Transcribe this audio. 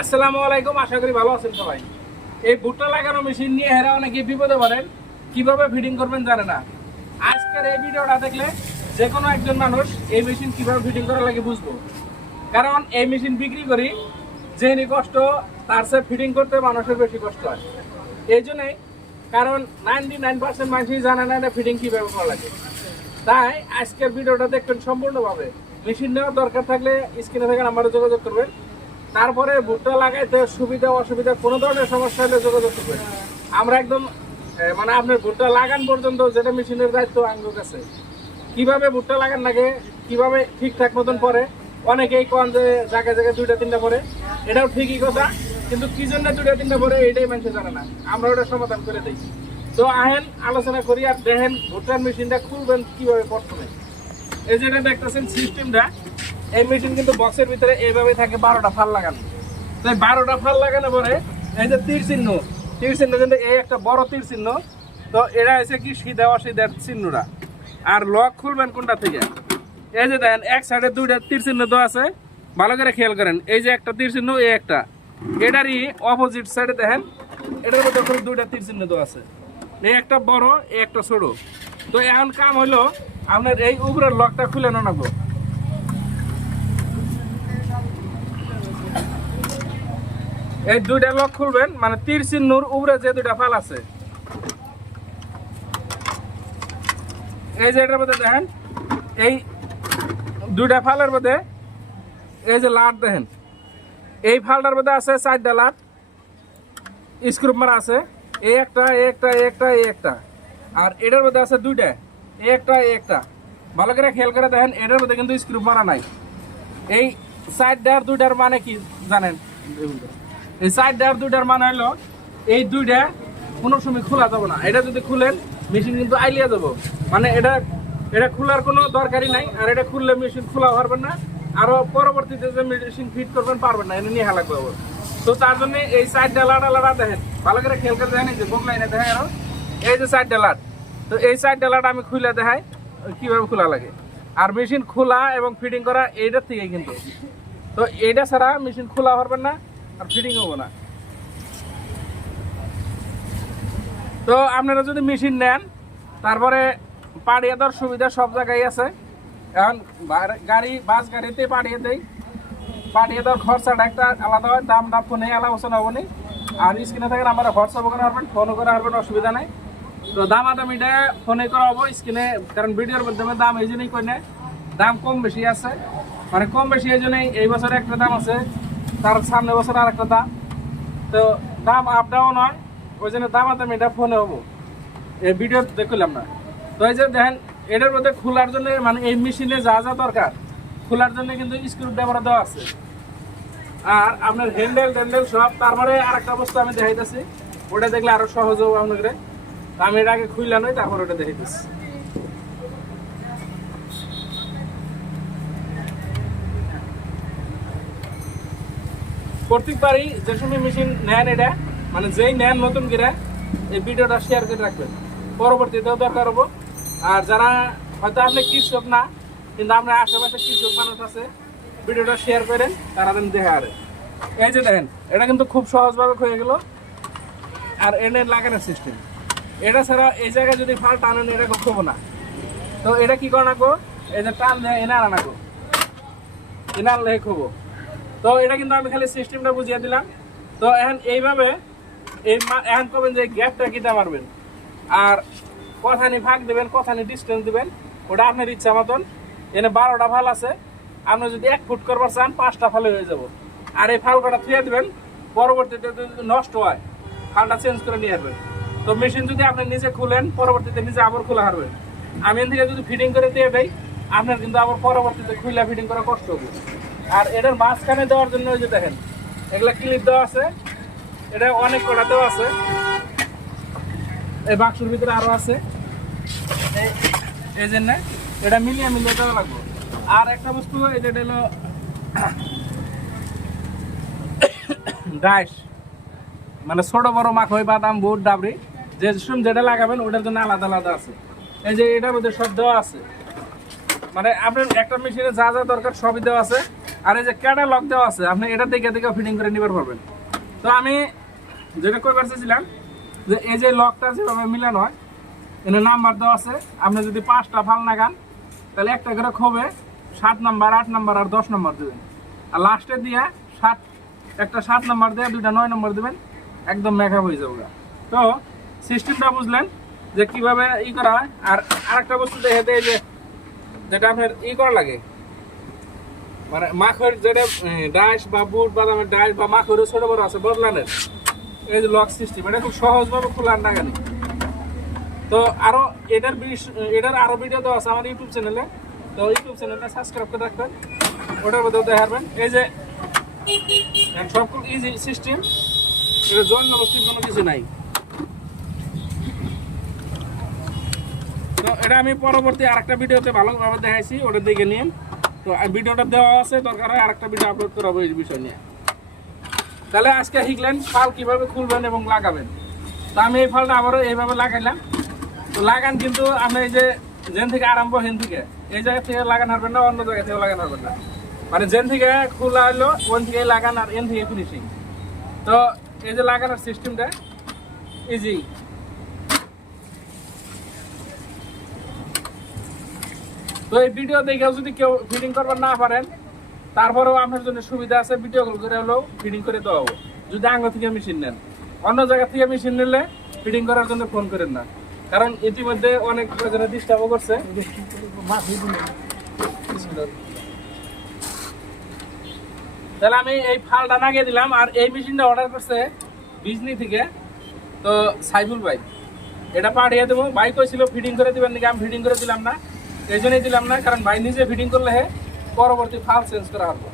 আসসালামু আলাইকুম, আশা করি ভালো আছেন সবাই। এই ভুট্টা লাগানো মেশিন নিয়ে হেরা অনেকে বিপদে পড়েন। কীভাবে ফিটিং করবেন জানে না। আজকের এই ভিডিওটা দেখলে যে কোনো একজন মানুষ এই মেশিন কীভাবে ফিটিং করা লাগে বুঝব। কারণ এই মেশিন বিক্রি করি, যেনি কষ্ট, তার সে ফিটিং করতে মানুষের বেশি কষ্ট হয়। এই জন্যই কারণ নাইনটি নাইন পার্সেন্ট মানুষই জানে না ফিটিং কীভাবে করা লাগে। তাই আজকের ভিডিওটা দেখবেন সম্পূর্ণভাবে। মেশিন নেওয়ার দরকার থাকলে স্ক্রিনে থেকে নাম্বারে যোগাযোগ করবেন। তারপরে ভুট্টা লাগাইতে সুবিধা, অসুবিধা, কোনো ধরনের সমস্যা হলে যোগাযোগ করবে আমরা একদম মানে আপনার ভুট্টা লাগান পর্যন্ত যেটা মেশিনের দায়িত্ব আঙ্গুর কাছে। কীভাবে ভুট্টা লাগান লাগে, কীভাবে ঠিকঠাক মতন পরে, অনেকেই কন যে জায়গায় জায়গায় দুইটা তিনটা পরে। এটাও ঠিকই কথা, কিন্তু কি জন্য দুইটা তিনটা পরে এটাই মানুষ জানে না। আমরা ওটা সমাধান করে দিই। তো আহেন, আলোচনা করি আর দেখেন ভুট্টার মেশিনটা খুলবেন কীভাবে প্রথমে এই যেটা দেখতেছেন সিস্টেমটা এই মেশিন কিন্তু বক্সের ভিতরে এইভাবে থাকে, বারোটা ফাল লাগানো। তো এই বারোটা ফাল লাগানো পরে এই যে তীর চিহ্ন তীর চিহ্ন কিন্তু এই একটা বড় তীর চিহ্ন। তো এরা হচ্ছে কি, সিধা অসিধার চিহ্নরা। আর লক খুলবেন কোনটা থেকে? এই যে দেখেন, এক সাইডে দুইটা তীর চিহ্ন তো আছে। ভালো করে খেয়াল করেন, এই যে একটা তীর চিহ্ন, এই একটা। এটারই অপোজিট সাইডে দেখেন, এটার মধ্যে দুইটা তীর চিহ্ন দেওয়া আছে। এই একটা বড়, এই একটা ছোট। তো এখন কাম হলো আপনার এই উপরের লকটা খুলে নেব এই দুইটা লক খুলবেন মানে তীর চিহ্নর উপরে যে দুইটা ফাল আছে। এই যে এটার মধ্যে দেখেন, এই দুইটা ফালের মধ্যে এই যে লাট দেখেন, এই ফালটার মধ্যে আছে চারটা লাট স্ক্রুপ মারা আছে, এই একটা একটা একটা একটা, আর এটার মধ্যে আছে দুইটা একটা একটা। ভালো করে খেয়াল করে দেখেন, এটার মধ্যে কিন্তু স্ক্রুপ মারা নাই। এই সাইডটার দুইটার মানে কি জানেন? এই সাইডটার দুইটার মানে হলো, এই দুইটা কোনো সময় খোলা যাবে না। এটা যদি খুলেন মেশিন কিন্তু আইলিয়া যাব। মানে এটা এটা খোলার কোনো দরকারই নাই, আর এটা খুললে মেশিন খোলা পারবেন না, আরও পরবর্তীতে যে মেশিন ফিট করবেন পারবেন না, এটা নিয়ে হেলা করব তো তার জন্য এই সাইড ডালাটা লাড়া দেখেন, ভালো করে খেয়াল করে দেখেন, এই যে বোক লাইনে দেখেন আরও। এই যে সাইড ডালাট তো এই সাইড ডালাটা আমি খুলে দেখাই, কীভাবে খোলা লাগে। আর মেশিন খোলা এবং ফিটিং করা এইটার থেকে কিন্তু। তো এইটা ছাড়া মেশিন খোলা পারবেন না আর ফিটিং হব না। তো আপনারা যদি মেশিন নেন, তারপরে পাড়িয়ে দেওয়ার সুবিধা সব জায়গায় আছে। এখন গাড়ি, বাস গাড়িতে পাঠিয়ে দেয় পাঠিয়ে দেওয়ার খরচাটা একটা আলাদা হয়, দাম দাম ফোনে আলোচনা হব নি। আর স্ক্রিনে থাকেন আমরা হোয়াটসঅ্যাপও করে পারবেন ফোনও করে পারবেন অসুবিধা নেই। তো দাম দামিটা ফোনে করা হব স্ক্রিনে কারণ ভিডিওর মাধ্যমে দাম এই জন্যই করে দাম কম বেশি আছে। মানে কম বেশি এই জন্যই এই বছরে একটা দাম আছে তার সামনে বছর আর একটা দাম। তো দাম আপ ডাউন হয় ওই জন্য দাম দামি এটা ফোনে হব। এই ভিডিও দেখলাম না। তো এই যে দেখেন, এটার মধ্যে খোলার জন্য মানে এই মেশিনে যা যা দরকার, খোলার জন্য কিন্তু স্ক্রু ড্রাইভার দেওয়া আছে। আর আপনার হ্যান্ডেল ট্যান্ডেল সব, তারপরে আর একটা বস্তু আমি দেখাইতেছি। ওটা দেখলে আরও সহজ হবে আপনাকে আমি এটা আগে খুললাম নই তারপর ওটা দেখাইতেছি। প্রত্যেকবারই যে সময় মেশিন নেন এটা মানে যেই নেন নতুন করে, এই ভিডিওটা শেয়ার করে রাখবেন। পরবর্তীতেও দরকার হব। আর যারা হয়তো আপনি কৃষক না, কিন্তু আপনার আশেপাশে কৃষক মানুষ আছে, ভিডিওটা শেয়ার করেন, তারা যেন দেখে আরে এই যে দেখেন, এটা কিন্তু খুব সহজভাবে হয়ে গেল। আর এনে লাগানোর সিস্টেম এটা ছাড়া এই জায়গায় যদি ফাল টানেন, এটা খুব না। তো এটা কি করে নাকো এই যে টান এনে আনা নাকো এনে আনলে খুবো তো এটা কিন্তু আমি খালি সিস্টেমটা বুঝিয়ে দিলাম। তো এখন এইভাবে এই এখন করবেন যে গ্যাপটা কিটা মারবেন। আর কথানি ফাঁক দেবেন, কথানি ডিস্টেন্স দেবেন, ওটা আপনার ইচ্ছা মতন। এনে বারোটা ফাল আছে, আপনি যদি এক ফুট করবার চান, পাঁচটা ফালে হয়ে যাব। আর এই ফাল কটা থুয়ে দিবেন, পরবর্তীতে যদি নষ্ট হয়, ফালটা চেঞ্জ করে নিয়ে আসবেন। তো মেশিন যদি আপনি নিজে খুলেন, পরবর্তীতে নিজে আবার খোলা হারবেন। আমি এন থেকে যদি ফিটিং করে দিয়ে দেই, আপনার কিন্তু আবার পরবর্তীতে খুলে ফিটিং করা কষ্ট হবে। আর এটার মাঝখানে দেওয়ার জন্য ওই যে দেখেন, এগুলা ক্লিপ দেওয়া আছে, এটা অনেক কটা দেওয়া আছে। এই বাক্সের ভিতরে আরও আছে। এই- এই জন্য এটা মিলিয়ে মিলিয়ে দেওয়া লাগবে। আর একটা বস্তু, এই যেটা হলো ডাইস। মানে ছোট, বড় মাখই বাদাম, বুট ডাবরি যে সিস্টেম যেটা লাগাবেন, ওটার জন্য আলাদা আলাদা আছে। এই যে এটার মধ্যে সব দেওয়া আছে। মানে আপনার একটা মেশিনে যা যা দরকার সবই দেওয়া আছে। আর এই যে ক্যাডা লক দেওয়া আছে, আপনি এটা দেখে দেখে ফিটিং করে নিবার পারবেন। তো আমি যেটা কইবার চেয়েছিলাম যে এই যে লকটা যেভাবে মিলানো হয় এখানে নাম্বার দেওয়া আছে, আপনি যদি পাঁচটা ফাল নাগান তাহলে একটা করে খোবে সাত নাম্বার আট নাম্বার আর দশ নাম্বার দেবেন। আর লাস্টে দিয়ে সাত, একটা সাত নাম্বার দিয়ে দুইটা নয় নাম্বার দেবেন, একদম মেকআপ হয়ে যাবে তো সিস্টেমটা বুঝলেন যে কীভাবে ই করা হয়। আর আরেকটা বস্তু দেখে দেয় যে, যেটা আপনার ই করা লাগে মানে মাখের যেটা ডাইস বা বুট বাদামের ডাইস বা মাখের ছোট বড় আছে বদলানের এই যে লক সিস্টেম এটা খুব সহজভাবে খোলার নাগানি তো আরও এটার এটার আরও ভিডিও দেওয়া আছে আমার ইউটিউব চ্যানেলে তো ইউটিউব চ্যানেলটা সাবস্ক্রাইব করে রাখবেন ওটার মধ্যে দেখাবেন এই যে সব ইজি সিস্টেম এটা জয়েন অবস্থিত কোনো কিছু নাই। তো এটা আমি পরবর্তী আরেকটা ভিডিওতে ভালোভাবে দেখাইছি ওটা দেখে নিন তো ভিডিওটা দেওয়া আছে, দরকার হয় আরেকটা ভিডিও আপলোড করাবো এই বিষয় নিয়ে। তাহলে আজকে শিখলেন ফাল কীভাবে খুলবেন এবং লাগাবেন। তো আমি এই ফালটা আবারও এইভাবে লাগাইলাম। তো লাগান কিন্তু আপনি এই যে যেন থেকে আরম্ভ হেন থেকে, এই জায়গা থেকে লাগান হারবেন না, অন্য জায়গা থেকে লাগান হারবেন না। মানে যেন থেকে খোলা হলো ওন থেকে লাগান আর এন থেকে ফিনিশিং তো এই যে লাগানোর সিস্টেমটা ইজি তো এই ভিডিও দেখে যদি কেউ ফিডিং করবার না পারেন, তারপরেও আপনার জন্য সুবিধা আছে ভিডিও কল করে হলেও ফিডিং করে দেওয়া হবে। যদি আঙ্গ থেকে মেশিন নেন। অন্য জায়গা থেকে মেশিন নিলে ফিডিং করার জন্য ফোন করেন না। কারণ ইতিমধ্যে অনেক জনে ডিস্টার্বও করছে। তাহলে আমি এই ফালটা লাগিয়ে দিলাম, আর এই মেশিনটা অর্ডার করছে বিজনি থেকে। তো সাইফুল ভাই, এটা পাঠিয়ে দেবো। ভাই কইছিল ফিডিং করে দিবেন নাকি? আমি ফিডিং করে দিলাম না। এই জন্যই দিলাম না কারণ ভাই নিজে ফিটিং করলে পরবর্তী ফাল চেঞ্জ করা হবে।